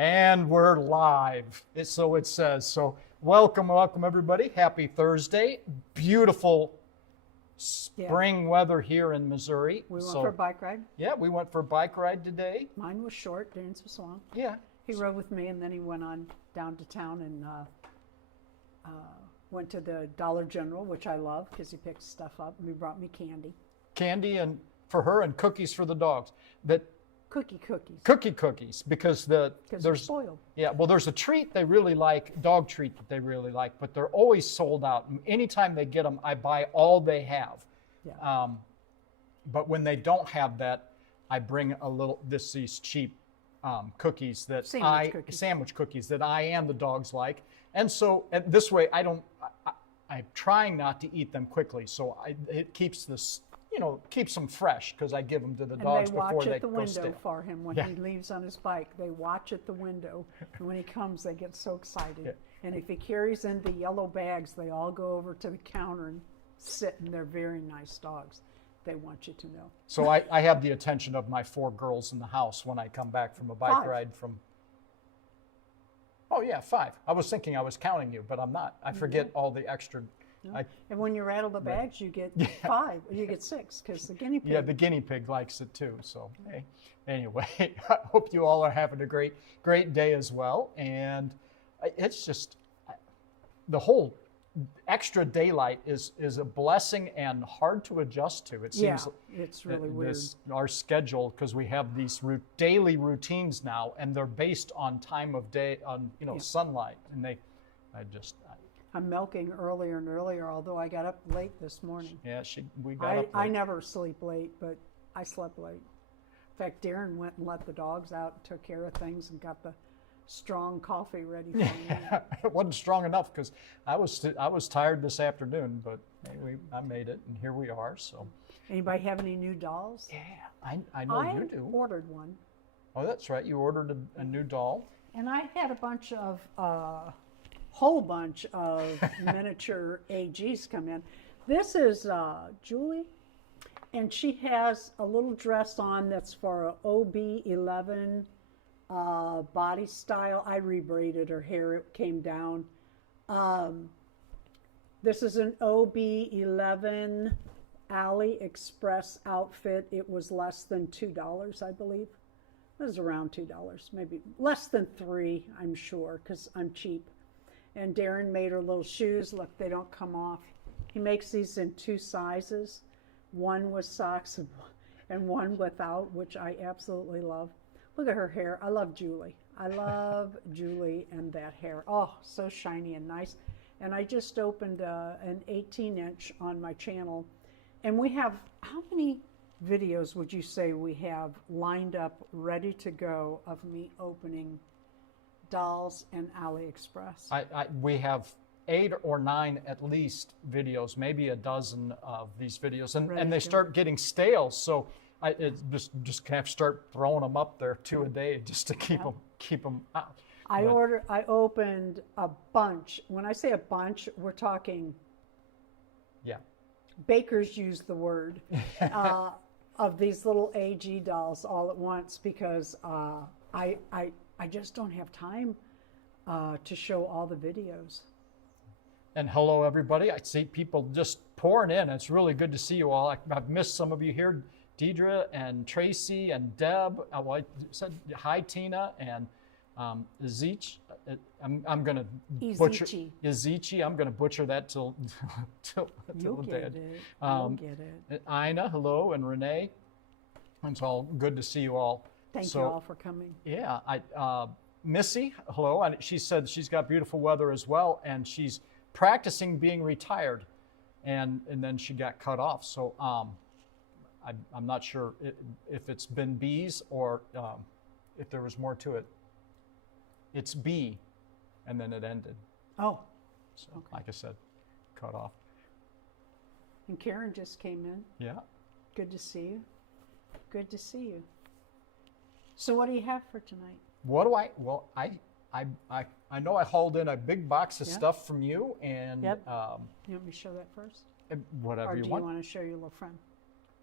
And we're live. So it says. So welcome everybody. Happy Thursday. Beautiful spring weather here in Missouri. We went for a bike ride. Yeah, we went for a bike ride today. Mine was short, Dan's was long. Yeah. He rode with me and then he went on down to town and went to the Dollar General, which I love because he picks stuff up, and he brought me candy. Candy and for her and cookies for the dogs. Cookies, because they're spoiled. Yeah, well, there's a treat they really like, dog treat that they really like, but they're always sold out. Anytime they get them, I buy all they have. Yeah. But when they don't have that, I bring these cheap cookies that sandwich cookies that I and the dogs like, and so this way I'm trying not to eat them quickly, so it keeps this. Keeps them fresh because I give them to the dogs before they go stale. And they watch at the window for him when he leaves on his bike. They watch at the window, and when he comes, they get so excited. Yeah. And if he carries in the yellow bags, they all go over to the counter and sit, and they're very nice dogs. They want you to know. So I have the attention of my 4 girls in the house when I come back from a bike ride from... Oh, yeah, 5. I was thinking I was counting you, but I'm not. I forget all the extra... No. And when you rattle the bags, you get 5, or you get 6, because the guinea pig. Yeah, the guinea pig likes it too. So hey, anyway, I hope you all are having a great day as well. And it's just the whole extra daylight is a blessing and hard to adjust to. It seems it's really weird. Our schedule, because we have these daily routines now, and they're based on time of day, on sunlight, and I'm milking earlier and earlier, although I got up late this morning. Yeah, we got up late. I never sleep late, but I slept late. In fact, Darren went and let the dogs out and took care of things and got the strong coffee ready for me. It wasn't strong enough because I was tired this afternoon, but anyway, I made it, and here we are. So, anybody have any new dolls? Yeah, I know you do. I ordered one. Oh, that's right. You ordered a new doll. And I had a whole bunch of miniature AGs come in. This is Julie, and she has a little dress on that's for a OB11 body style. I rebraided her hair, it came down. This is an OB11 AliExpress outfit. It was less than $2, I believe. It was around $2, maybe less than $3, I'm sure, because I'm cheap. And Darren made her little shoes. Look, they don't come off. He makes these in 2 sizes, one with socks and one without, which I absolutely love. Look at her hair. I love Julie. I love Julie and that hair. Oh, so shiny and nice. And I just opened an 18-inch on my channel. And we have, how many videos would you say we have lined up, ready to go, of me opening dolls and AliExpress? We have 8 or 9 at least videos, maybe a dozen of these videos, and they start getting stale. So I just have to start throwing them up there 2 a day just to keep them out. I opened a bunch. When I say a bunch, we're talking. Yeah. Bakers use the word of these little AG dolls all at once because I just don't have time to show all the videos. And hello, everybody. I see people just pouring in. It's really good to see you all. I've missed some of you here. Deidre and Tracy and Deb. I said hi, Tina and Ezich. I'm going to butcher Ezichi. I'm going to butcher that till You'll the get dead. It. You'll get it. Ina, hello, and Renee. It's all good to see you all. Thank you all for coming. Yeah, Missy, hello. And she said she's got beautiful weather as well, and she's practicing being retired, and then she got cut off. So I'm not sure if it's been bees or if there was more to it. It's B, and then it ended. Oh, so okay. Like I said, cut off. And Karen just came in. Yeah. Good to see you. Good to see you. So what do you have for tonight? What do I? Well, I know I hauled in a big box of stuff from you, and you want me to show that first? Whatever you want. Or do you want to show your little friend?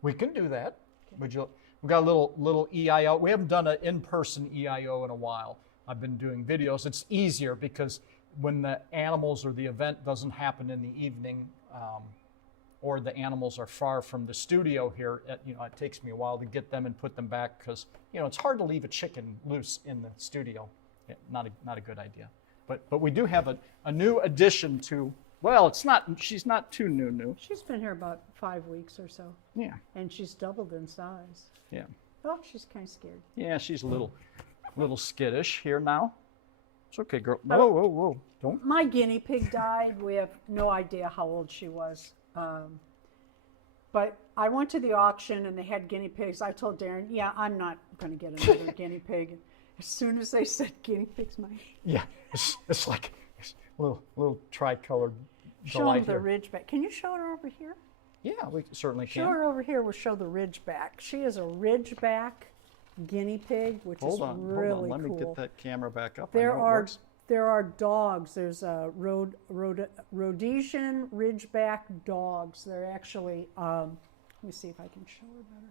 We can do that. Okay. We got a little EIO. We haven't done an in-person EIO in a while. I've been doing videos. It's easier because when the animals or the event doesn't happen in the evening, or the animals are far from the studio here, it takes me a while to get them and put them back because it's hard to leave a chicken loose in the studio. Yeah, not a good idea. But we do have a new addition to. Well, she's not too new. She's been here about 5 weeks or so. Yeah. And she's doubled in size. Yeah. Oh, she's kind of scared. Yeah, she's a little skittish here now. It's okay, girl. Whoa. Don't. My guinea pig died. We have no idea how old she was. But I went to the auction and they had guinea pigs. I told Darren, yeah, I'm not going to get another guinea pig. As soon as they said guinea pigs, yeah, it's like a little tricolored. Show them the ridgeback. Can you show her over here? Yeah, we certainly can. Show her over here. We'll show the ridgeback. She is a ridgeback guinea pig, which is really cool. Let me get that camera back up. There are dogs. There's a Rhodesian ridgeback dogs. They're actually. Let me see if I can show her better.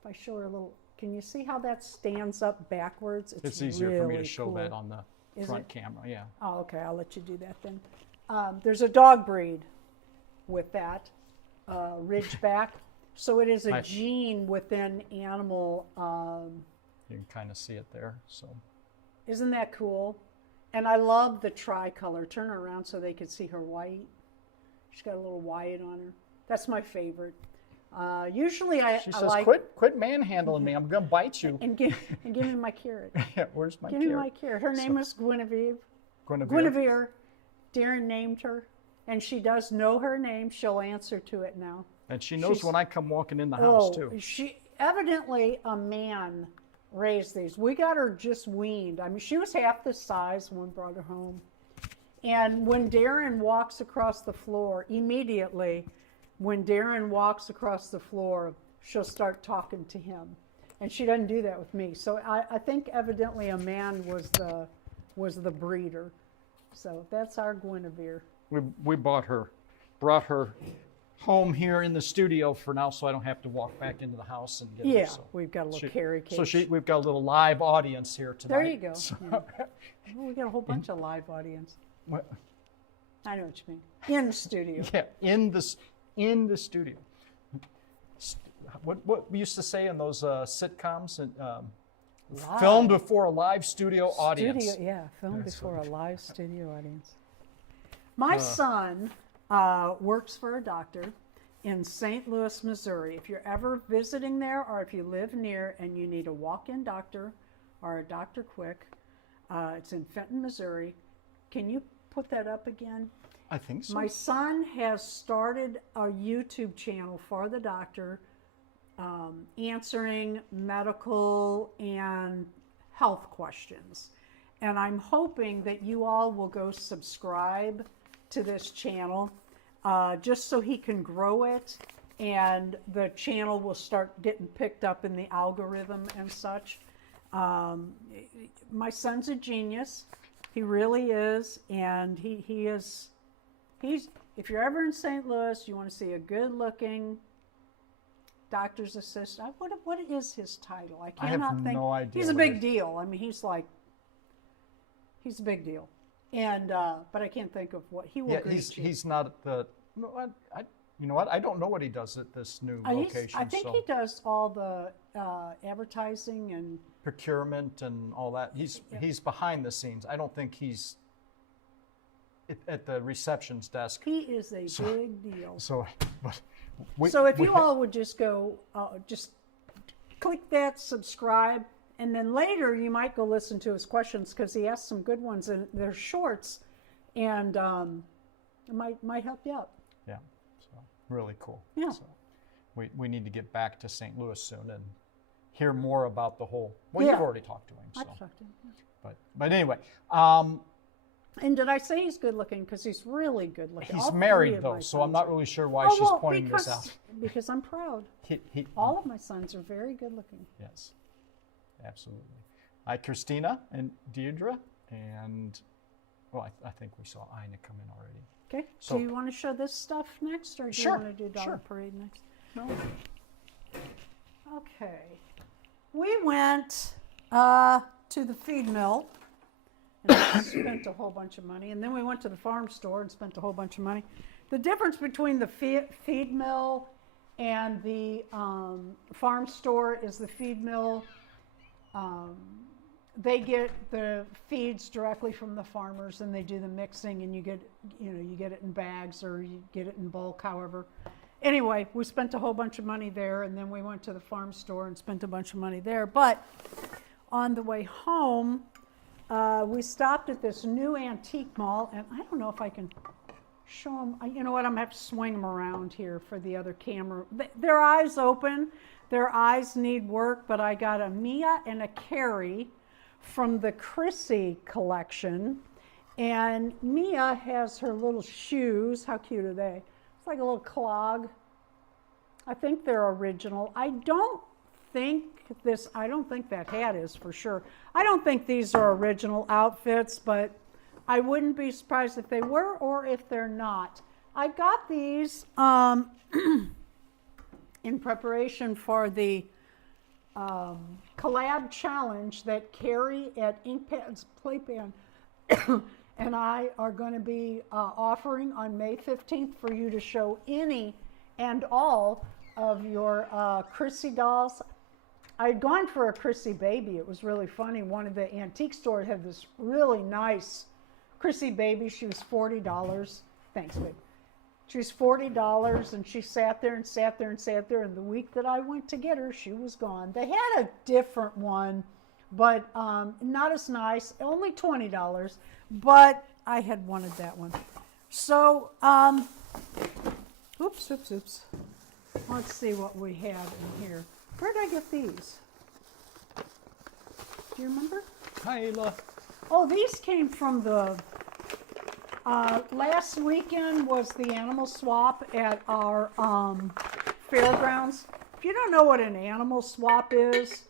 If I show her a little, can you see how that stands up backwards? It's easier for me to show cool. that on the front camera. Yeah. Oh, okay. I'll let you do that then. There's a dog breed with that ridgeback. So it is a gene within animal. You can kind of see it there. So. Isn't that cool? And I love the tricolor. Turn her around so they can see her white. She's got a little white on her. That's my favorite. Usually She says, like... quit manhandling me. I'm going to bite you. And give me my carrot. Yeah, where's my carrot? Give me my carrot. Her name is Guinevere. Guinevere. Darren named her. And she does know her name. She'll answer to it now. And she knows when I come walking in the house, too. Evidently, a man raised these. We got her just weaned. I mean, she was half the size when we brought her home. And when Darren walks across the floor, immediately, when Darren walks across the floor, she'll start talking to him. And she doesn't do that with me. So I think evidently a man was the breeder. So that's our Guinevere. We brought her home here in the studio for now, so I don't have to walk back into the house and get her. So we've got a little carry cage. So we've got a little live audience here tonight. There you go. So. Yeah. Well, we got a whole bunch of live audience. What? I know what you mean. In the studio. Yeah, in the studio. What we used to say in those sitcoms, filmed before a live studio audience. Filmed before a live studio audience. My son works for a doctor in St. Louis, Missouri. If you're ever visiting there or if you live near and you need a walk-in doctor or a doctor quick, it's in Fenton, Missouri. Can you put that up again? I think so. My son has started a YouTube channel for the doctor, answering medical and health questions. And I'm hoping that you all will go subscribe to this channel just so he can grow it and the channel will start getting picked up in the algorithm and such. My son's a genius. He really is. And he's if you're ever in St. Louis, you want to see a good looking doctor's assistant. What is his title? I cannot think. No idea. He's a big deal. I mean, he's a big deal. And but I can't think of what he will greet you. He's not the. No, you know what? I don't know what he does at this new location. I think he does all the advertising and procurement and all that. He's behind the scenes. I don't think he's at the reception's desk. He is a big deal. So if you all would just go, just click that subscribe, and then later you might go listen to his questions because he asked some good ones and they're shorts, and it might help you out. Yeah, so really cool. Yeah. So we need to get back to St. Louis soon and hear more about the whole. Well, Yeah. you've already talked to him. So. I've talked to him. Yeah. But anyway. And did I say he's good looking? Because he's really good looking. He's married though, so I'm not really sure why she's pointing this out. Because I'm proud. He, All of my sons are very good looking. Yes, absolutely. Hi, Christina and Deirdre, and well, I think we saw Ina come in already. Okay. So, do you want to show this stuff next, or do Sure, you want to do Dog sure. Parade next? No. Okay. We went to the feed mill And I spent a whole bunch of money. And then we went to the farm store and spent a whole bunch of money. The difference between the feed mill and the farm store is the feed mill, they get the feeds directly from the farmers and they do the mixing, and you get it in bags or you get it in bulk, however. Anyway, we spent a whole bunch of money there, and then we went to the farm store and spent a bunch of money there. But on the way home, we stopped at this new antique mall, and I don't know if I can show them. You know what? I'm going to have to swing them around here for the other camera. Their eyes open. Their eyes need work, but I got a Mia and a Carrie from the Chrissy collection. And Mia has her little shoes. How cute are they? It's like a little clog. I think they're original. I don't think that hat is for sure. I don't think these are original outfits, but I wouldn't be surprised if they were or if they're not. I got these in preparation for the collab challenge that Carrie at Inkpad's Playpen and I are going to be offering on May 15th for you to show any and all of your Chrissy dolls. I'd gone for a Chrissy baby. It was really funny. One of the antique stores had this really nice Chrissy baby. She was $40. Thanks, babe. She was $40, and she sat there and sat there and sat there, and the week that I went to get her, she was gone. They had a different one, but not as nice, only $20, but I had wanted that one. So, oops. Let's see what we have in here. Where did I get these? Do you remember? Kyla. Oh, these came from the, last weekend was the animal swap at our fairgrounds. If you don't know what an animal swap is,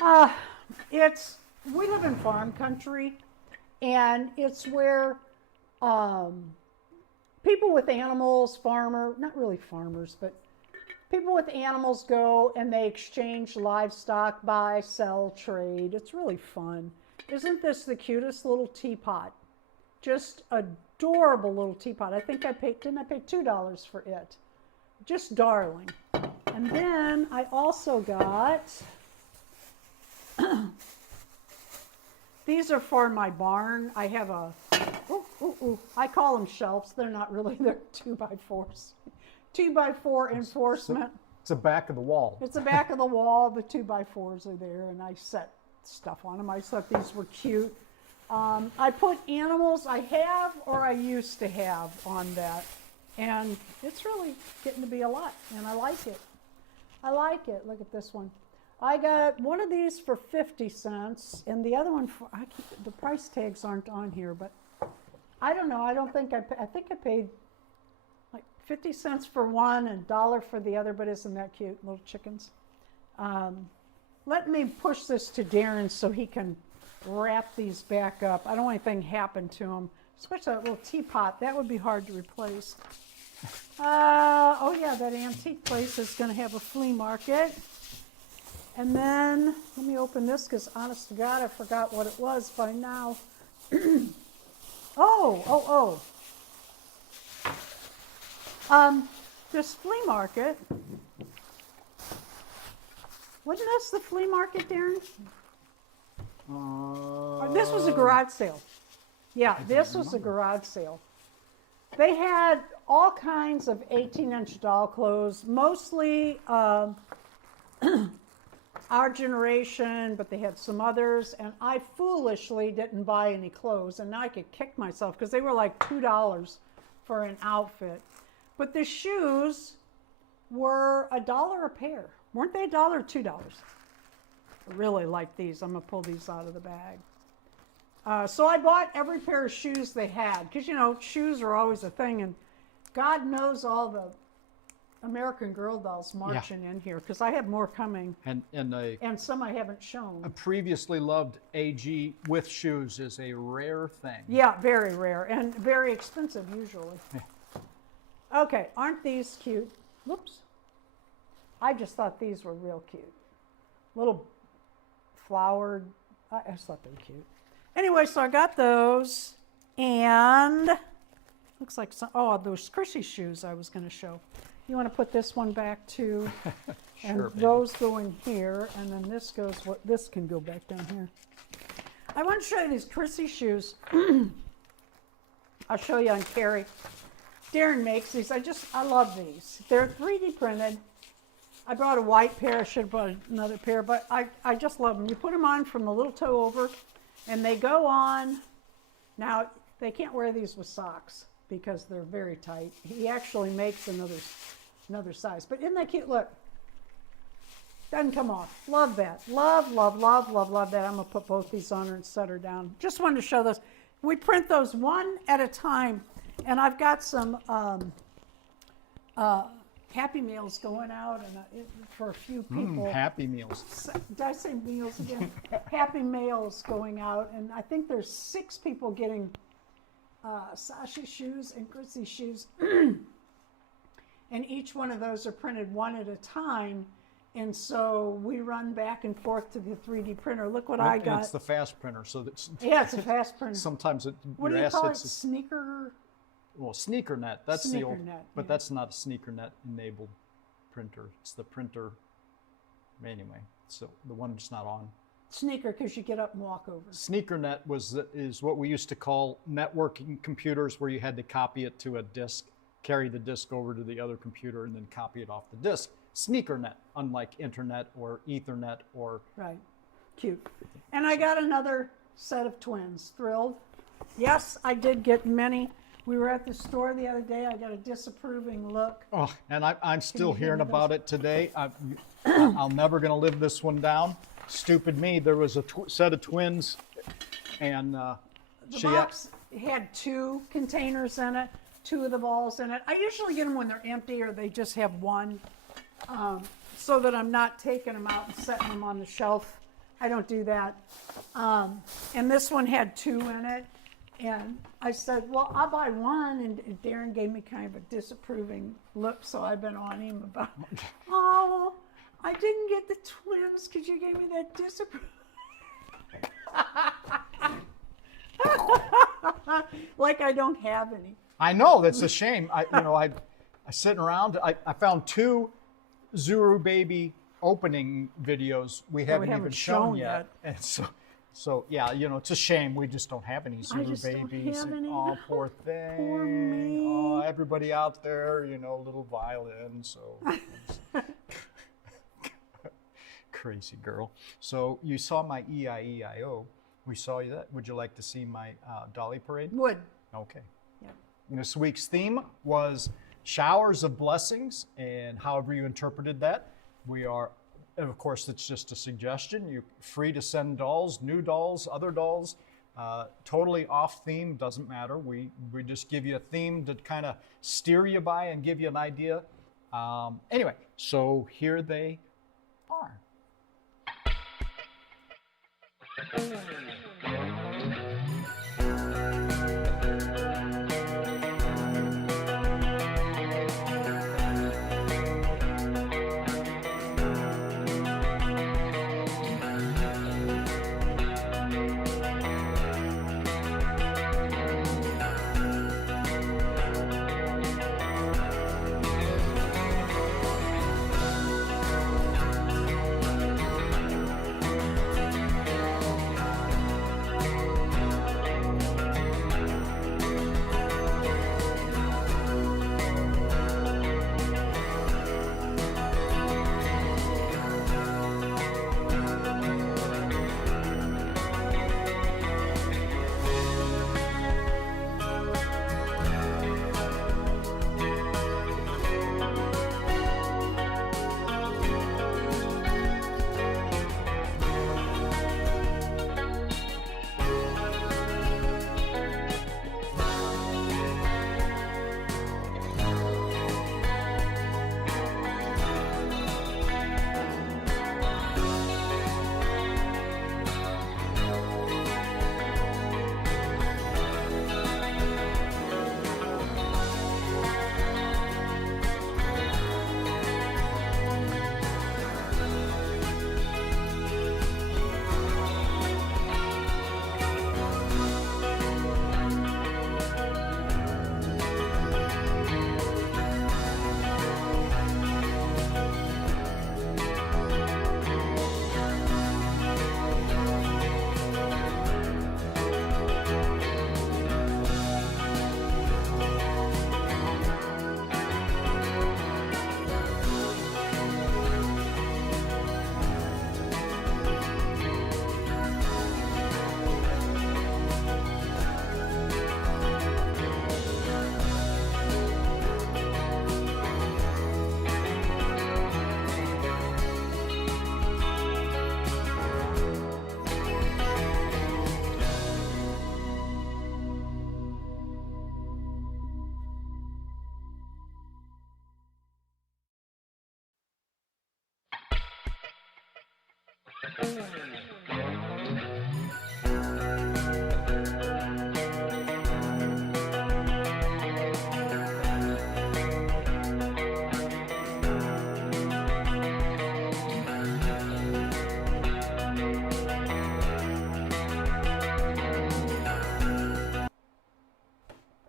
we live in farm country, and it's where people with animals, not really farmers, but people with animals go and they exchange livestock, buy, sell, trade. It's really fun. Isn't this the cutest little teapot? Just adorable little teapot. I think didn't I pay $2 for it? Just darling. And then I also got, these are for my barn. I have I call them shelves. They're not really, they're 2x4s. 2x4 enforcement. It's the back of the wall. It's the back of the wall. The 2x4s are there, and I set stuff on them. I thought these were cute. I put animals I have or I used to have on that, and it's really getting to be a lot, and I like it. Look at this one. I got one of these for 50 cents, and the other one for, the price tags aren't on here, but I don't know. I think I paid like 50 cents for one and $1 for the other, but isn't that cute? Little chickens. Let me push this to Darren so he can wrap these back up. I don't want anything happen to them. Especially that little teapot. That would be hard to replace. Oh yeah, that antique place is going to have a flea market. And then, let me open this because honest to God, I forgot what it was by now. This flea market. Wasn't this the flea market, Darren? This was a garage sale. Yeah, this was a garage sale. They had all kinds of 18-inch doll clothes, mostly our generation, but they had some others, and I foolishly didn't buy any clothes, and now I could kick myself because they were like $2 for an outfit. But the shoes were $1 a pair. Weren't they $1 or $2? I really like these. I'm going to pull these out of the bag. So I bought every pair of shoes they had because, you know, shoes are always a thing. And God knows all the American Girl dolls marching in here because I have more coming. And some I haven't shown. A previously loved AG with shoes is a rare thing. Yeah, very rare and very expensive usually. Yeah. Okay, aren't these cute? Whoops. I just thought these were real cute. Little flowered, I just thought they were cute. Anyway, so I got those, and looks like some, oh, those Chrissy shoes I was going to show. You want to put this one back too? And Sure, baby. those go in here, and then this goes, this can go back down here. I want to show you these Chrissy shoes. I'll show you on Carrie. Darren makes these. I love these. They're 3D printed. I bought a white pair. I should have bought another pair, but I just love them. You put them on from the little toe over, and they go on. Now, they can't wear these with socks because they're very tight. He actually makes another size. But isn't that cute? Look. Doesn't come off. Love that. Love, love, love, love, love that. I'm going to put both these on her and set her down. Just wanted to show those. We print those one at a time. And I've got some Happy Meals going out and for a few people. Happy Meals. Did I say meals again? Happy Meals going out. And I think there's 6 people getting Sasha shoes and Chrissy shoes. And each one of those are printed one at a time. And so we run back and forth to the 3D printer. Look what I got. It's the fast printer, so that's Yeah, it's a fast printer. sometimes it. What do your you call it? assets- Sneaker? Well, SneakerNet. That's the old, SneakerNet, but yeah. that's not a SneakerNet enabled printer. It's the printer. Anyway, so the one that's not on. Sneaker, because you get up and walk over. SneakerNet is what we used to call networking computers, where you had to copy it to a disk, carry the disk over to the other computer, and then copy it off the disk. SneakerNet, unlike Internet or Ethernet or. Right. Cute. And I got another set of twins. Thrilled. Yes, I did get many. We were at the store the other day. I got a disapproving look. Oh, and I'm still you give hearing me those? about it today. I'm never going to live this one down. Stupid me. There was a set of twins, and The box had 2 containers in it, 2 of the balls in it. I usually get them when they're empty or they just have one, so that I'm not taking them out and setting them on the shelf. I don't do that. And this one had 2 in it. And I said, well, I'll buy one. And Darren gave me kind of a disapproving look, so I've been on him about, oh, I didn't get the twins because you gave me that disapproving. Like I don't have any. I know that's a shame. I sitting around. I found 2 Zuru baby opening videos we haven't even shown yet. And so yeah, it's a shame we just don't have any Zuru just don't babies. have any. Oh, poor thing. Poor me. Oh, everybody out there, little violin. So crazy girl. So you saw my EIEIO. We saw that. Would you like to see my Dolly parade? Would. Okay. Yeah. This week's theme was showers of blessings, and however you interpreted that, we are, and of course, it's just a suggestion. You're free to send dolls, new dolls, other dolls, totally off theme, doesn't matter. We just give you a theme to kind of steer you by and give you an idea. Anyway, so here they are.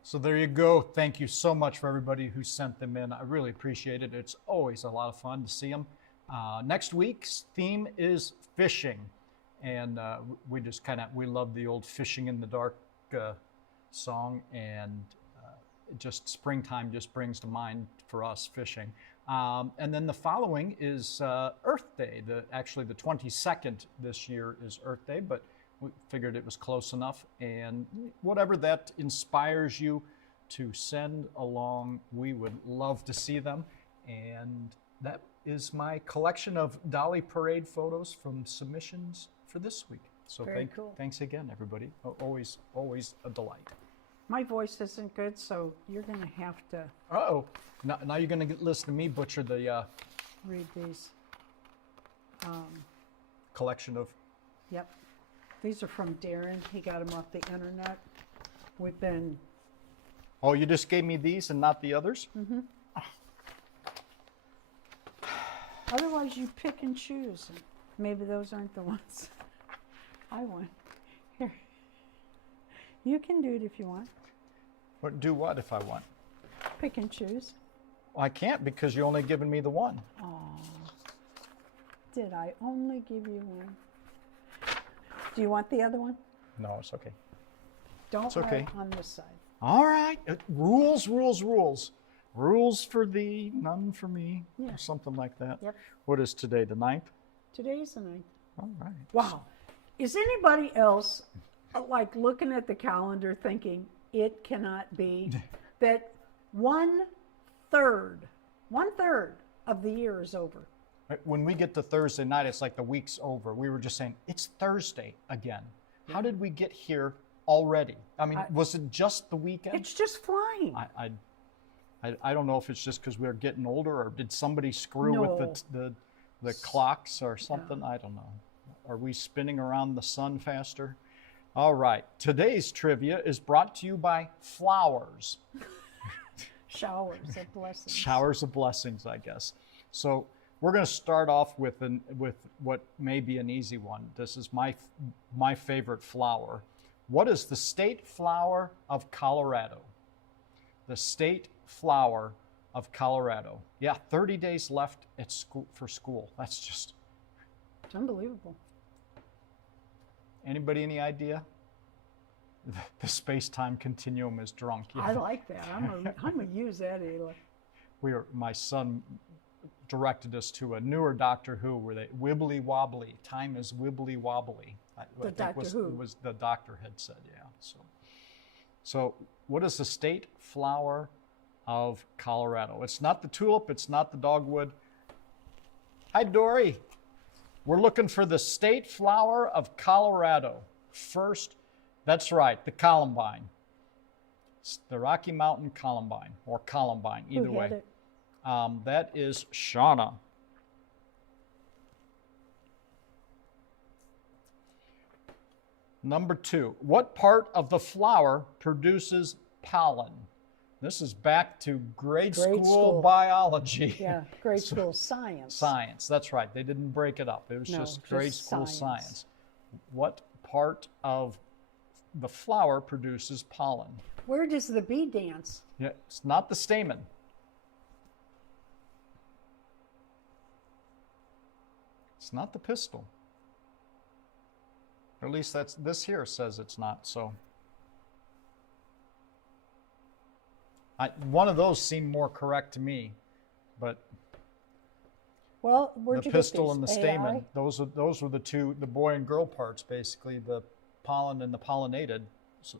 So there you go. Thank you so much for everybody who sent them in. I really appreciate it. It's always a lot of fun to see them. Next week's theme is fishing. And we just we love the old Fishing in the Dark song. And just springtime just brings to mind for us fishing. And then the following is Earth Day. Actually, the 22nd this year is Earth Day, but we figured it was close enough. And whatever that inspires you to send along, we would love to see them. And that is my collection of Dolly Parade photos from submissions for this week. So thanks again, everybody. Always a delight. My voice isn't good, so you're going to have to Uh-oh. Now you're going to listen to me butcher the read these. collection of... Yep. These are from Darren. He got them off the internet. We've been... Oh, you just gave me these and not the others? Mm-hmm. Otherwise, you pick and choose. Maybe those aren't the ones I want. Here. You can do it if you want. Do what if I want? Pick and choose. Well, I can't because you only given me the one. Oh, did I only give you one? Do you want the other one? No, it's okay. Don't it's okay. write on this side. All right. Rules. Rules for thee, none for me, Yeah. or something like that. Yep. What is today, the 9th? Today's the 9th. All right. Wow. Is anybody else like looking at the calendar thinking it cannot be that one third of the year is over? When we get to Thursday night, it's like the week's over. We were just saying, it's Thursday again. How did we get here already? I mean, was it just the weekend? It's just flying. I don't know if it's just because we're getting older, or did somebody screw with the clocks or something? I don't know. Are we spinning around the sun faster? All right. Today's trivia is brought to you by flowers. Showers of blessings. Showers of blessings, I guess. So we're going to start off with what may be an easy one. This is my favorite flower. What is the state flower of Colorado? The state flower of Colorado. Yeah, 30 days left at school for school. That's just... It's unbelievable. Anybody any idea? The space-time continuum is drunk. Yeah. I like that. I'm gonna use that, Ayla. My son directed us to a newer Doctor Who where they wibbly wobbly. Time is wibbly wobbly. The Doctor Who. It was the doctor had said, yeah. So what is the state flower of Colorado? It's not the tulip. It's not the dogwood. Hi, Dory. We're looking for the state flower of Colorado. First, that's right, the columbine. It's the Rocky Mountain columbine, or columbine, either way. It? That is Shauna. Number 2, what part of the flower produces pollen? This is back to grade school biology. Yeah, grade school science. Science, that's right. They didn't break it up. It was just grade school science. What part of the flower produces pollen? Where does the bee dance? Yeah, it's not the stamen. It's not the pistil. Or at least this here says it's not, so. One of those seemed more correct to me, but well, where'd the you pistil get and the these? stamen, those were the two, the boy and girl parts, basically, the pollen and the pollinated. So,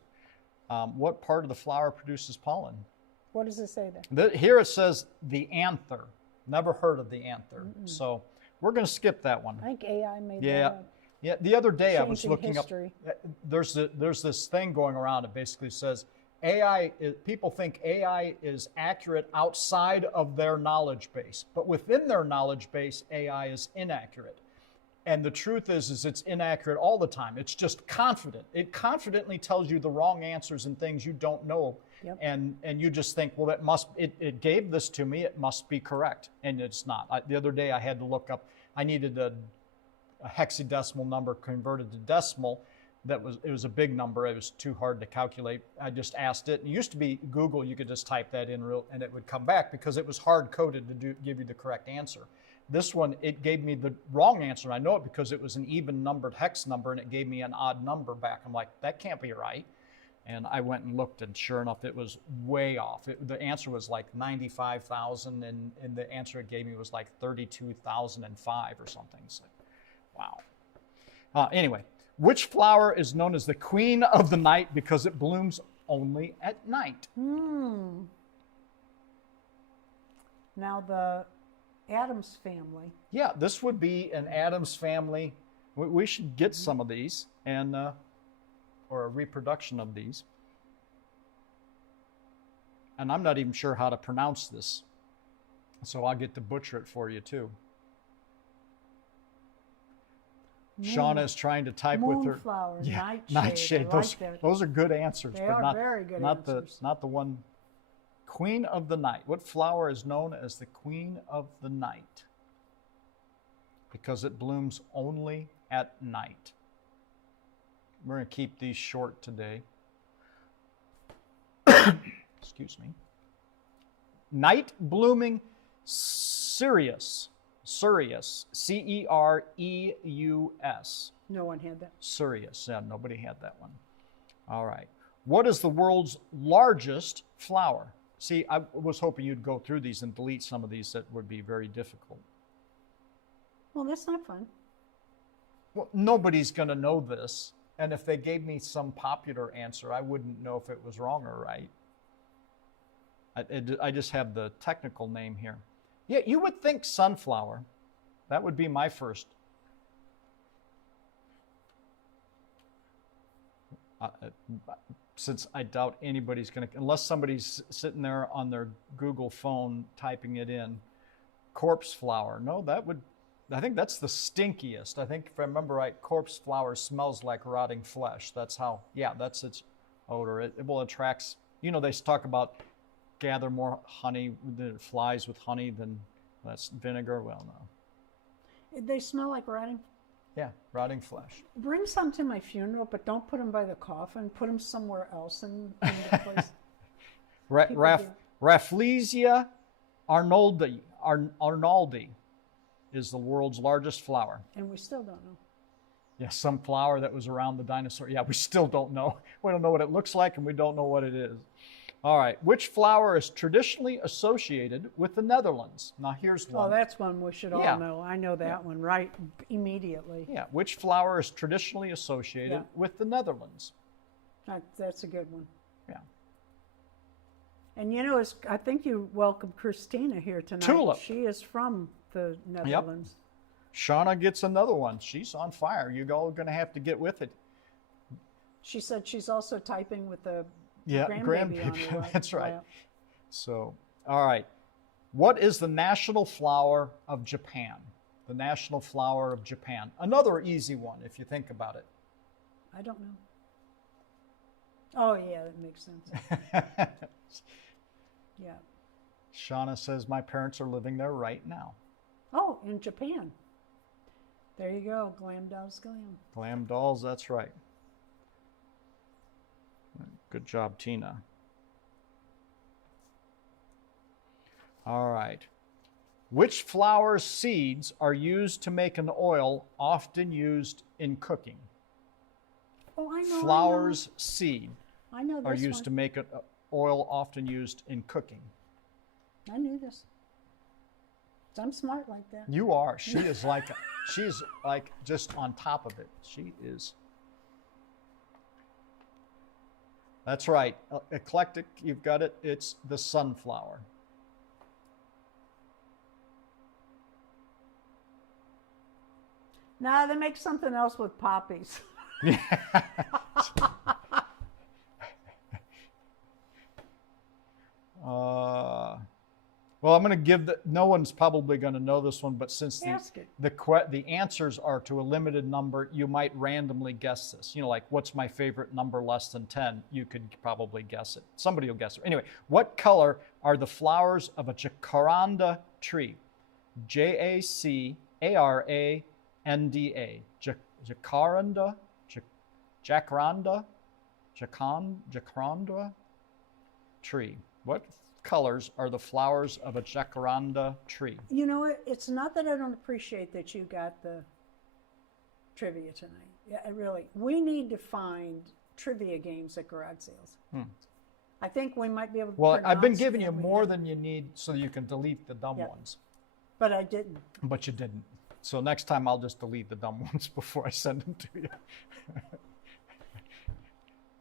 what part of the flower produces pollen? What does it say there? Here it says the anther. Never heard of the anther. So we're going to skip that one. I think AI made Yeah. that up. Yeah, the other day I was Changing looking history. up, there's this thing going around. It basically says people think AI is accurate outside of their knowledge base, but within their knowledge base, AI is inaccurate. And the truth is it's inaccurate all the time. It's just confident. It confidently tells you the wrong answers and things you don't know. Yep. And you just think, well, it gave this to me, it must be correct. And it's not. The other day I had to look up, I needed a hexadecimal number converted to decimal. it was a big number. It was too hard to calculate. I just asked it. It used to be Google, you could just type that in and it would come back because it was hard coded to give you the correct answer. This one, it gave me the wrong answer. I know it because it was an even numbered hex number and it gave me an odd number back. I'm like, that can't be right. And I went and looked, and sure enough, it was way off. The answer was like 95,000, and the answer it gave me was like 32,005 or something. So, wow. Anyway, which flower is known as the queen of the night because it blooms only at night? Now the Addams family. Yeah, this would be an Addams family. We should get some of these, and or a reproduction of these. And I'm not even sure how to pronounce this, so I'll get to butcher it for you too. Shauna is trying to type with her. Moonflower, Yeah, nightshade. I like that. Those are good answers, They but are not very good not answers. not the one. Queen of the night. What flower is known as the queen of the night? Because it blooms only at night. We're going to keep these short today. Excuse me. Night blooming cereus. Cereus. Cereus. No one had that. Cereus. Yeah, nobody had that one. All right. What is the world's largest flower? See, I was hoping you'd go through these and delete some of these that would be very difficult. Well, that's not fun. Well, nobody's going to know this. And if they gave me some popular answer, I wouldn't know if it was wrong or right. I just have the technical name here. Yeah, you would think sunflower. That would be my first. Since I doubt anybody's going to, unless somebody's sitting there on their Google phone typing it in, corpse flower. No, I think that's the stinkiest. I think if I remember right, corpse flower smells like rotting flesh. That's its odor. It attracts, they talk about gather more honey, the flies with honey than that's vinegar. Well, no. They smell like rotting. Yeah, rotting flesh. Bring some to my funeral, but don't put them by the coffin. Put them somewhere else in the place. Rafflesia arnoldi is the world's largest flower. And we still don't know. Yeah, some flower that was around the dinosaur. Yeah, we still don't know. We don't know what it looks like, and we don't know what it is. All right, which flower is traditionally associated with the Netherlands? Now, here's one. Oh, that's one we should all know. I know that one right immediately. Yeah, which flower is traditionally associated with the Netherlands? That's a good one. Yeah. And I think you welcomed Christina here tonight. Tulip. She is from the Netherlands. Yep. Shauna gets another one. She's on fire. You're all going to have to get with it. She said she's also typing with the grandbaby. On her, right? That's right. Yeah. So, all right. What is the national flower of Japan? The national flower of Japan. Another easy one, if you think about it. I don't know. Oh, yeah, that makes sense. Yeah. Shauna says, my parents are living there right now. Oh, in Japan. There you go. Glam dolls, glam. Glam dolls, that's right. Good job, Tina. All right. Which flower seeds are used to make an oil often used in cooking? Oh, I know. Flowers seed I know this are used one. to make an oil often used in cooking. I knew this. I'm smart like that. You are. She's like just on top of it. She is. That's right. Eclectic, you've got it. It's the sunflower. Nah, they make something else with poppies. Well, I'm going to give no one's probably going to know this one, but since the answers are to a limited number, you might randomly guess this. Like, what's my favorite number less than 10? You could probably guess it. Somebody will guess it. Anyway, what color are the flowers of a jacaranda tree? Jacaranda. Jacaranda? jacaranda tree. What colors are the flowers of a jacaranda tree? You know what? It's not that I don't appreciate that you got the trivia tonight. Yeah, really. We need to find trivia games at garage sales. I think we might be able to Well, I've been pronounce giving you them. more than you need so you can delete the dumb Yep. ones. But I didn't. But you didn't. So next time I'll just delete the dumb ones before I send them to you.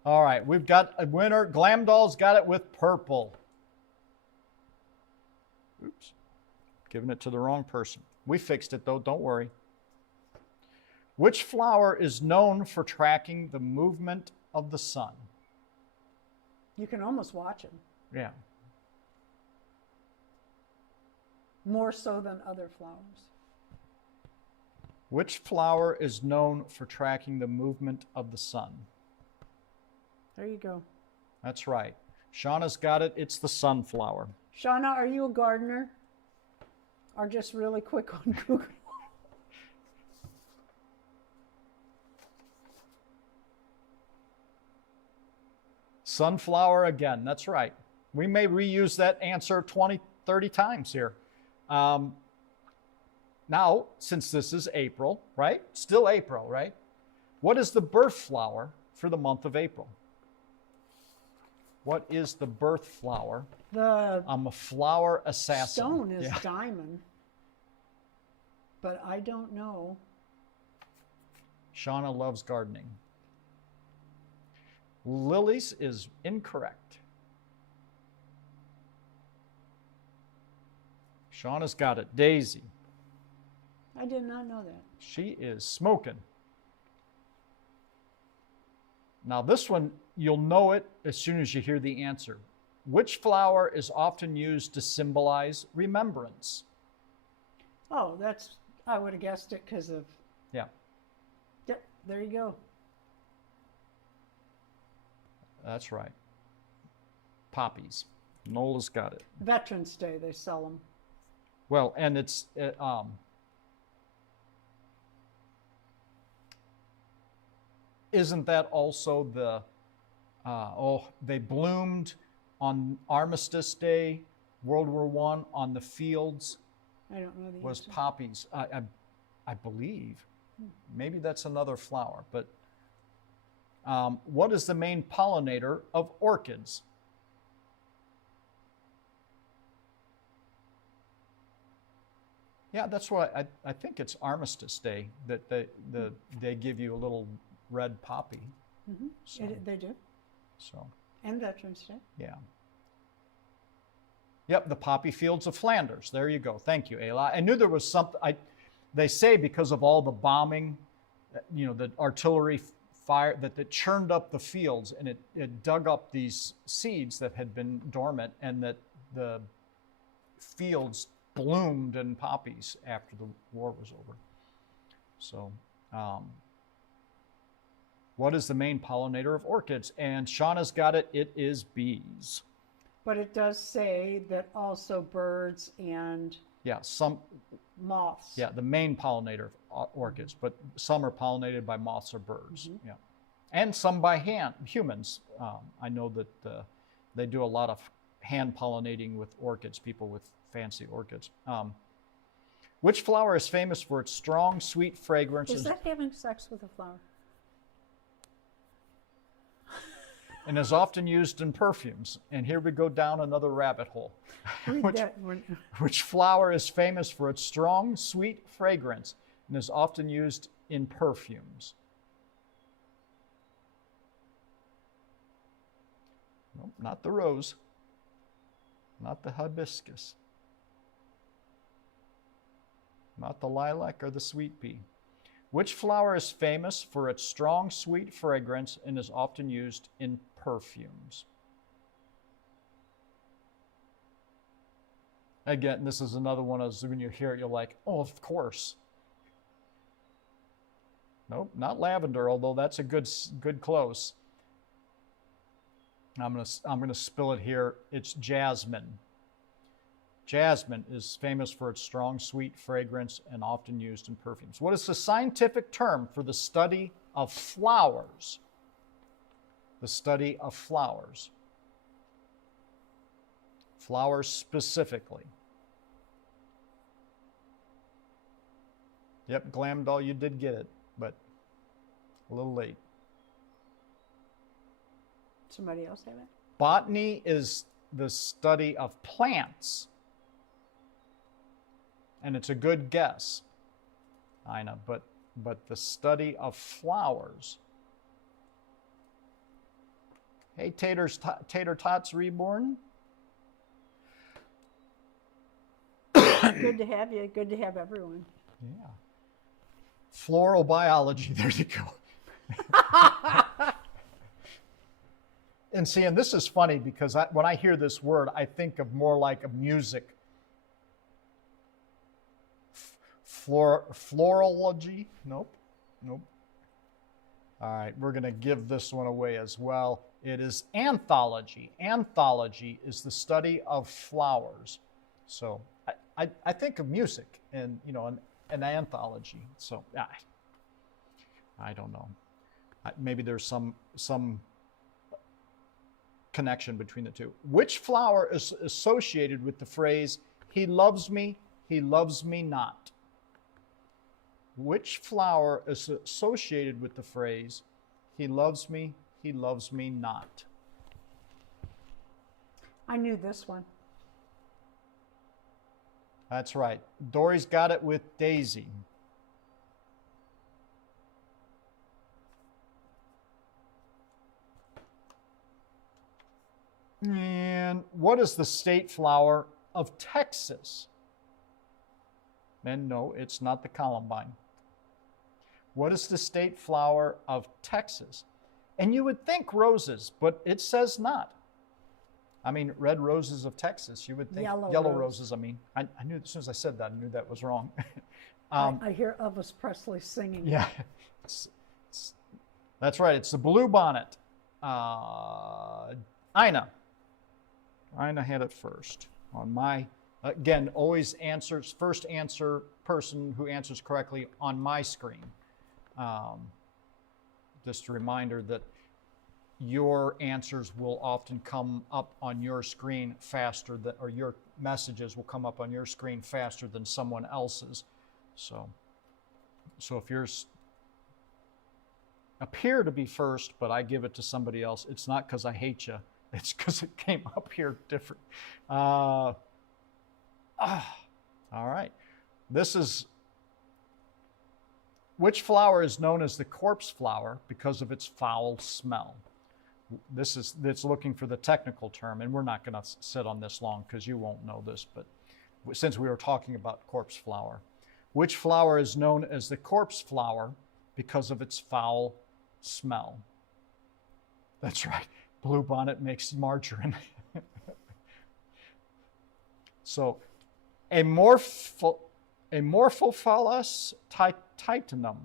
All right, we've got a winner. Glam Doll's got it with purple. Oops, giving it to the wrong person. We fixed it though, don't worry. Which flower is known for tracking the movement of the sun? You can almost watch them. Yeah. More so than other flowers. Which flower is known for tracking the movement of the sun? There you go. That's right. Shauna's got it. It's the sunflower. Shauna, are you a gardener? Or just really quick on Google? Sunflower again. That's right. We may reuse that answer 20, 30 times here. Now, since this is April, right? Still April, right? What is the birth flower for the month of April? What is the birth flower? I'm a flower assassin. Stone is diamond. But I don't know. Shauna loves gardening. Lilies is incorrect. Shauna's got it. Daisy. I did not know that. She is smoking. Now this one, you'll know it as soon as you hear the answer. Which flower is often used to symbolize remembrance? Oh, I would have guessed it because of... Yeah. Yep, there you go. That's right. Poppies. Nola's got it. Veterans Day, they sell them. Well, and isn't that also the, they bloomed on Armistice Day, World War I, on the fields. I don't know the was answer. poppies. I believe. Maybe that's another flower, but what is the main pollinator of orchids? Yeah, that's what I think it's Armistice Day that they give you a little red poppy. Mm-hmm. So, They do. so And Veterans Day. yeah. Yep, the poppy fields of Flanders. There you go. Thank you, Ayla. I knew there was something. They say because of all the bombing, the artillery fire that churned up the fields, and it dug up these seeds that had been dormant, and that the fields bloomed in poppies after the war was over. So, what is the main pollinator of orchids? And Shauna's got it. It is bees. But it does say that also birds and Yeah, moths. Yeah, the main pollinator of orchids, but some are pollinated by moths or birds. Mm-hmm. Yeah, and some by humans. I know that they do a lot of hand pollinating with orchids. People with fancy orchids. Which flower is famous for its strong, sweet fragrance? Is that having sex with a flower? And is often used in perfumes. And here we go down another rabbit hole. Which flower is famous for its strong, sweet fragrance and is often used in perfumes? Nope, not the rose, not the hibiscus, not the lilac or the sweet pea. Which flower is famous for its strong, sweet fragrance and is often used in perfumes? Again, this is another one of when you hear it, you're like, oh, of course. Nope, not lavender, although that's a good close. I'm gonna spill it here. It's jasmine. Jasmine is famous for its strong, sweet fragrance and often used in perfumes. What is the scientific term for the study of flowers? The study of flowers. Flowers specifically. Yep, Glam Doll, you did get it, but a little late. Somebody else have it? Botany is the study of plants. And it's a good guess, Ina, but the study of flowers. Hey, Tater Tots Reborn. Good to have you. Good to have everyone. Yeah. Floral biology. There you go. And see, and this is funny because when I hear this word, I think of more like a music. Florology? Nope. All right, we're going to give this one away as well. It is anthology. Anthology is the study of flowers. So I think of music and, an anthology. So I don't know. Maybe there's some connection between the two. Which flower is associated with the phrase, he loves me not? Which flower is associated with the phrase, he loves me not? I knew this one. That's right. Dory's got it with Daisy. And what is the state flower of Texas? And no, it's not the columbine. What is the state flower of Texas? And you would think roses, but it says not. I mean, red roses of Texas, you would think. Yellow roses, I mean. I knew, as soon as I said that, I knew that was wrong. I hear Elvis Presley singing. Yeah. That's right. It's the bluebonnet. Ina had it first on my, again, always answers, first answer person who answers correctly on my screen. Just a reminder that your answers will often come up on your screen faster than, or your messages will come up on your screen faster than someone else's. So if yours appear to be first, but I give it to somebody else, it's not because I hate you. It's because it came up here different. All right. This is, which flower is known as the corpse flower because of its foul smell? It's looking for the technical term, and we're not going to sit on this long because you won't know this, but since we were talking about corpse flower. Which flower is known as the corpse flower because of its foul smell? That's right. Bluebonnet makes margarine. So, Amorphophallus titanum.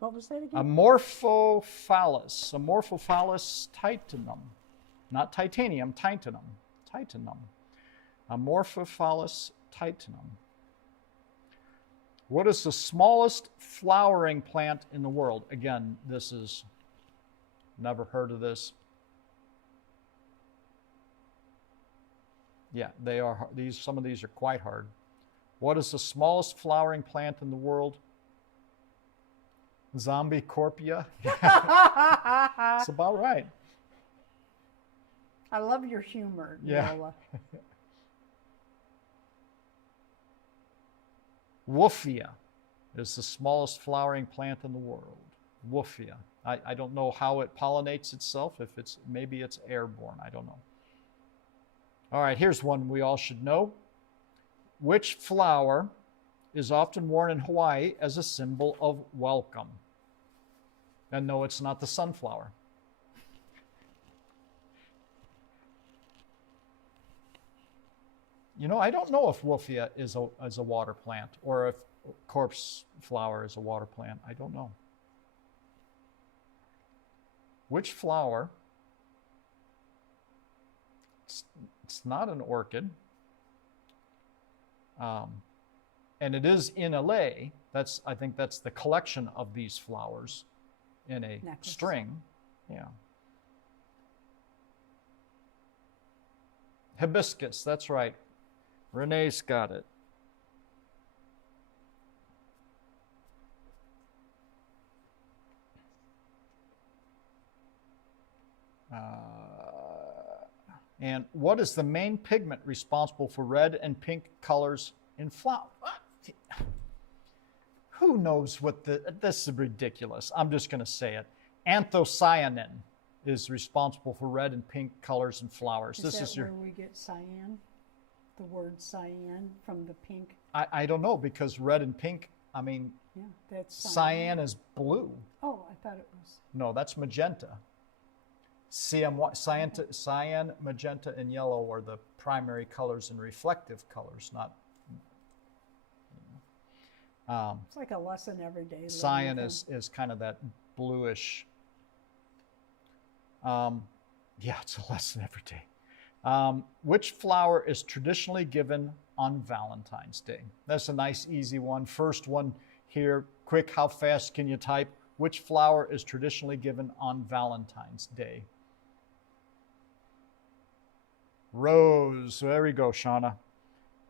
What was that again? Amorphophallus titanum. Not titanium, titanum. Amorphophallus titanum. What is the smallest flowering plant in the world? Again, this is, never heard of this. Yeah, they are. Some of these are quite hard. What is the smallest flowering plant in the world? Zombie Corpia. It's about right. I love your humor, yeah. Nola. Wolffia is the smallest flowering plant in the world. Wolffia. I don't know how it pollinates itself. Maybe it's airborne. I don't know. All right, here's one we all should know. Which flower is often worn in Hawaii as a symbol of welcome? And no, it's not the sunflower. I don't know if Wolffia is a water plant or if corpse flower is a water plant. I don't know. Which flower? It's not an orchid. And it is in a lei. I think that's the collection of these flowers in a necklace. string. Yeah. Hibiscus, that's right. Renee's got it. And what is the main pigment responsible for red and pink colors in flower? Who knows what this is ridiculous. I'm just going to say it. Anthocyanin is responsible for red and pink colors in flowers. Is that where we get cyan? The word cyan from the pink? I don't know, because red and pink, I mean, yeah, that's cyan is blue. Oh, I thought it was. No, that's magenta. Cyan, magenta, and yellow are the primary colors and reflective colors, not. It's like a lesson every day. Cyan is kind of that bluish. Yeah, it's a lesson every day. Which flower is traditionally given on Valentine's Day? That's a nice, easy one. First one here. Quick, how fast can you type? Which flower is traditionally given on Valentine's Day? Rose. There we go, Shauna.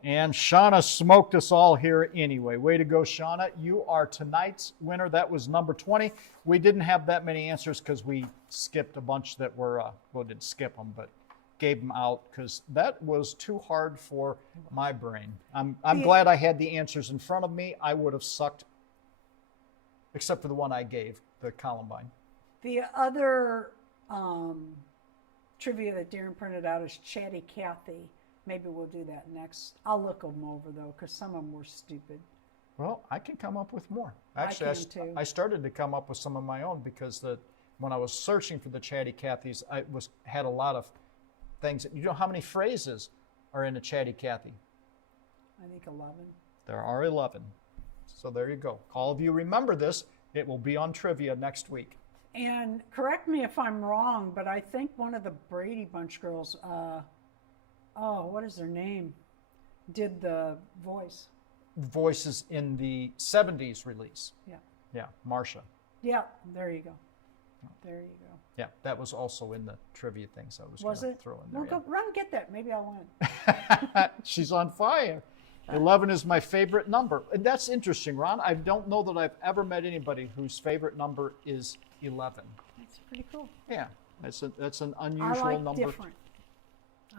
And Shauna smoked us all here anyway. Way to go, Shauna. You are tonight's winner. That was number 20. We didn't have that many answers because we skipped a bunch that were, well, didn't skip them, but gave them out because that was too hard for my brain. I'm glad I had the answers in front of me. I would have sucked, except for the one I gave, the Columbine. The other trivia that Darren printed out is Chatty Cathy. Maybe we'll do that next. I'll look them over, though, because some of them were stupid. Well, I can come up with more. Actually, I can too. I started to come up with some of my own because when I was searching for the Chatty Cathys, I had a lot of things. You know how many phrases are in a Chatty Cathy? I think 11. There are 11. So there you go. All of you remember this. It will be on trivia next week. And correct me if I'm wrong, but I think one of the Brady Bunch girls, what is their name, did the voice. Voices in the 70s release. Yeah. Yeah, Marsha. Yeah, there you go. There you go. Yeah, that was also in the trivia things I was going to throw in there. Well, go run and get that. Maybe I'll win. She's on fire. 11 is my favorite number. And that's interesting, Ron. I don't know that I've ever met anybody whose favorite number is 11. That's pretty cool. Yeah, that's an unusual number. Different.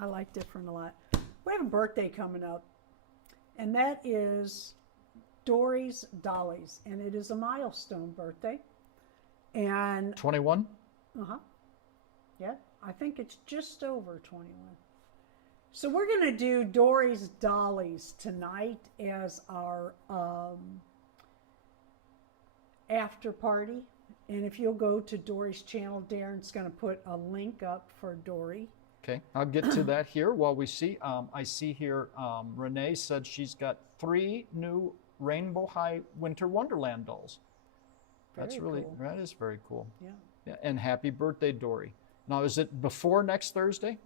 I like different a lot. We have a birthday coming up, and that is Dory's Dolly's, and it is a milestone birthday. And 21? Yeah, I think it's just over 21. So we're going to do Dory's Dolly's tonight as our after party. And if you'll go to Dory's channel, Darren's going to put a link up for Dory. Okay, I'll get to that here while we see. I see here Renee said she's got 3 new Rainbow High Winter Wonderland dolls. That's really cool. That is very cool. Yeah. And happy birthday, Dory. Now, is it before next Thursday?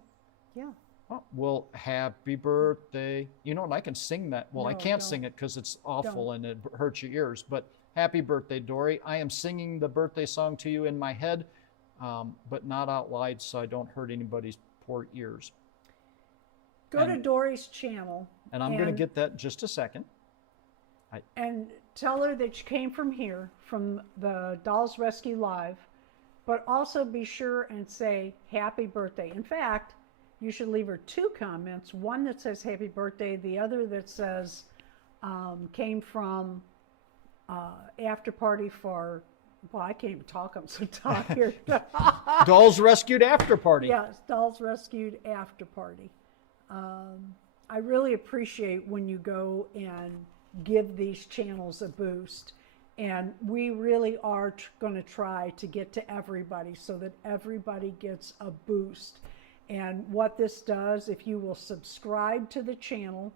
Yeah. Oh, well, happy birthday. You know, and I can sing that. Well, No, I can't don't. sing it because it's awful and it hurts your ears. But happy birthday, Dory. I am singing the birthday song to you in my head, but not out loud so I don't hurt anybody's poor ears. Go to Dory's channel. And I'm going to get that in just a second. And tell her that you came from here, from the Dolls Rescue Live, but also be sure and say happy birthday. In fact, you should leave her 2 comments, one that says happy birthday, the other that says came from after party for, well, I can't even talk, I'm so tired. Dolls Rescued After Party. Yes, Dolls Rescued After Party. I really appreciate when you go and give these channels a boost. And we really are going to try to get to everybody so that everybody gets a boost. And what this does, if you will subscribe to the channel,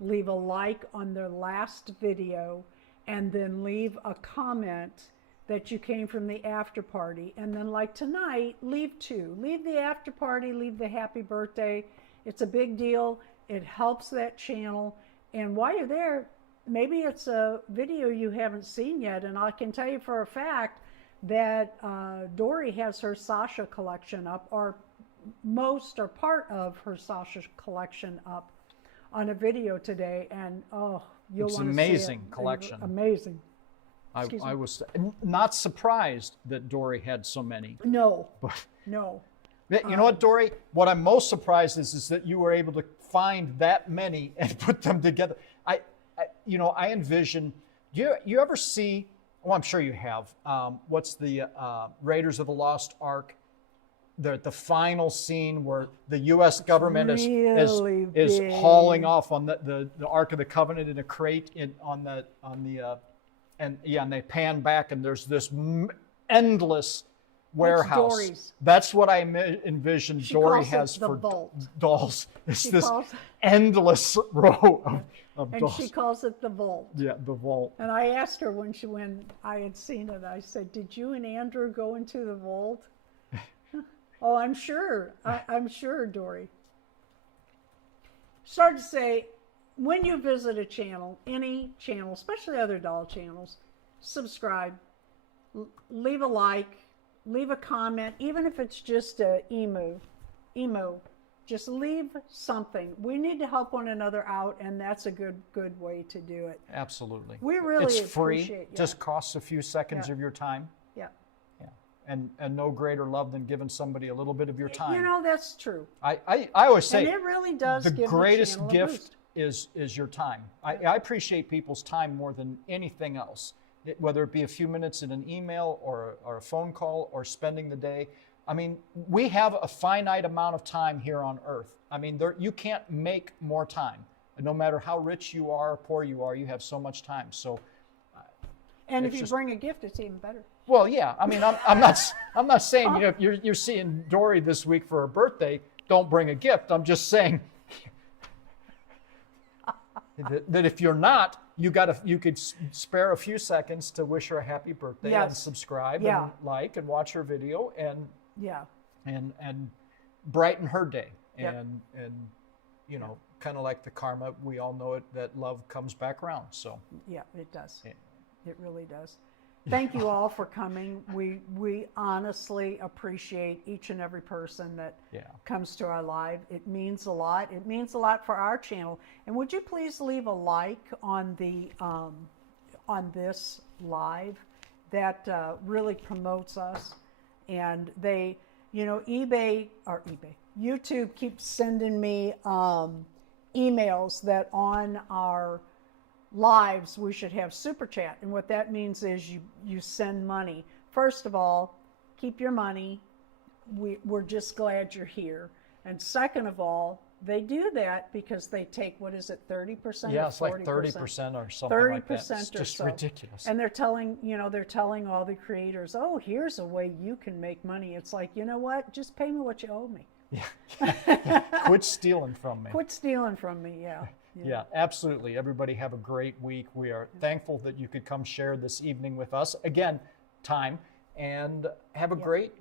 leave a like on their last video, and then leave a comment that you came from the after party. And then like tonight, leave 2. Leave the after party, leave the happy birthday. It's a big deal. It helps that channel. And while you're there, maybe it's a video you haven't seen yet. And I can tell you for a fact that Dory has her Sasha collection up, or most or part of her Sasha collection up on a video today, and oh, you'll It's want an to see it. amazing collection. Amazing. I was not surprised that Dory had so many. No, But no. you know what, Dory? What I'm most surprised is that you were able to find that many and put them together. I envision. You ever see? Well, I'm sure you have. What's the Raiders of the Lost Ark? The final scene where the U.S. government really is big. hauling off on the Ark of the Covenant in a crate and they pan back and there's this endless warehouse. Dory's. That's what I envision She Dory calls it has the for vault. dolls. It's She this calls- endless row of And dolls. she calls it the vault. Yeah, the vault. And I asked her when I had seen it, I said, "Did you and Andrew go into the vault?" Oh, I'm sure. I'm sure, Dory. Start to say, when you visit a channel, any channel, especially other doll channels, subscribe, leave a like, leave a comment, even if it's just a emo, just leave something. We need to help one another out, and that's a good way to do it. Absolutely. We really it's free. appreciate it. Just costs a few seconds Yeah. of your time. Yeah. Yeah. And no greater love than giving somebody a little bit of your time. You know, that's true. I always say And it really does the give greatest the channel a gift boost. is your time. I appreciate people's time more than anything else, whether it be a few minutes in an email or a phone call or spending the day. I mean, we have a finite amount of time here on earth. I mean, you can't make more time. No matter how rich you are or poor you are, you have so much time. So, And it's if you just- bring a gift, it's even better. well, yeah. I mean, I'm not saying, you know, if you're seeing Dory this week for her birthday, don't bring a gift. I'm just saying that if you're not, you could spare a few seconds to wish her a happy birthday and Yes. subscribe Yeah. and like and watch her video Yeah. and brighten her day. Yep. And you know, kind of like the karma, we all know it, that love comes back around. So Yeah, it does. Yeah. It really does. Thank you all for coming. We honestly appreciate each and every person that Yeah. comes to our live. It means a lot. It means a lot for our channel. And would you please leave a like on the on this live? That really promotes us. And they, you know, YouTube keeps sending me emails that on our lives we should have super chat, and what that means is you send money. First of all, keep your money. We're just glad you're here. And second of all, they do that because they take, what is it, 30%? Yeah, or it's like 40%? 30% or something like that. 30% It's or just so. ridiculous. And they're telling all the creators, oh, here's a way you can make money. It's like, you know what? Just pay me what you owe me. Yeah. Quit stealing from me. Quit stealing from me. Yeah. Yeah, absolutely. Everybody have a great week. We are thankful that you could come share this evening with us. Again, time. And have a great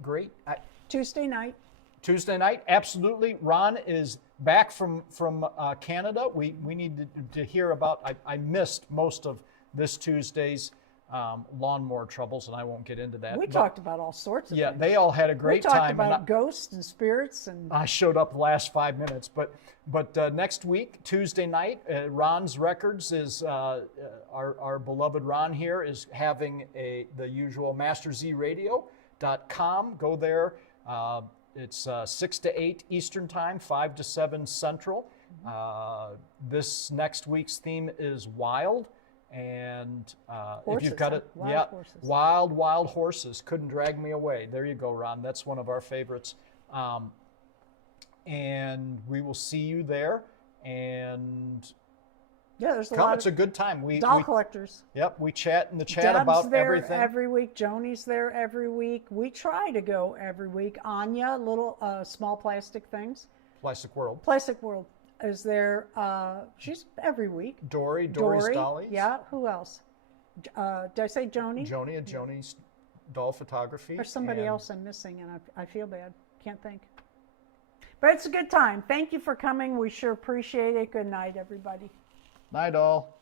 Tuesday night. Tuesday night. Absolutely. Ron is back from Canada. We need to hear about, I missed most of this Tuesday's lawnmower troubles, and I won't get into that. We But, talked about all sorts of yeah, things. they all had a great we talked time. and about ghosts and spirits and I showed up the last 5 minutes, but next week, Tuesday night, Ron's Records is our beloved Ron here is having the usual masterzradio.com. Go there. It's 6 to 8 Eastern Time, 5 to 7 Central. This next week's theme is wild. And if you've got it, Wild horses. wild horses couldn't drag me away. There you go, Ron. That's one of our favorites. And we will see you there. And yeah, there's a come, lot it's a good time. doll collectors. Yep, we chat in the chat Deb's about there everything. every week. Joni's there every week. We try to go every week. Anya, little small plastic things. Plastic World. Plastic World is there. She's every week. Dory's Dolly. Yeah. Who else? Did I say Joni? Joni and Joni's doll photography. There's somebody and else I'm missing, and I feel bad. Can't think. But it's a good time. Thank you for coming. We sure appreciate it. Good night, everybody. Night all.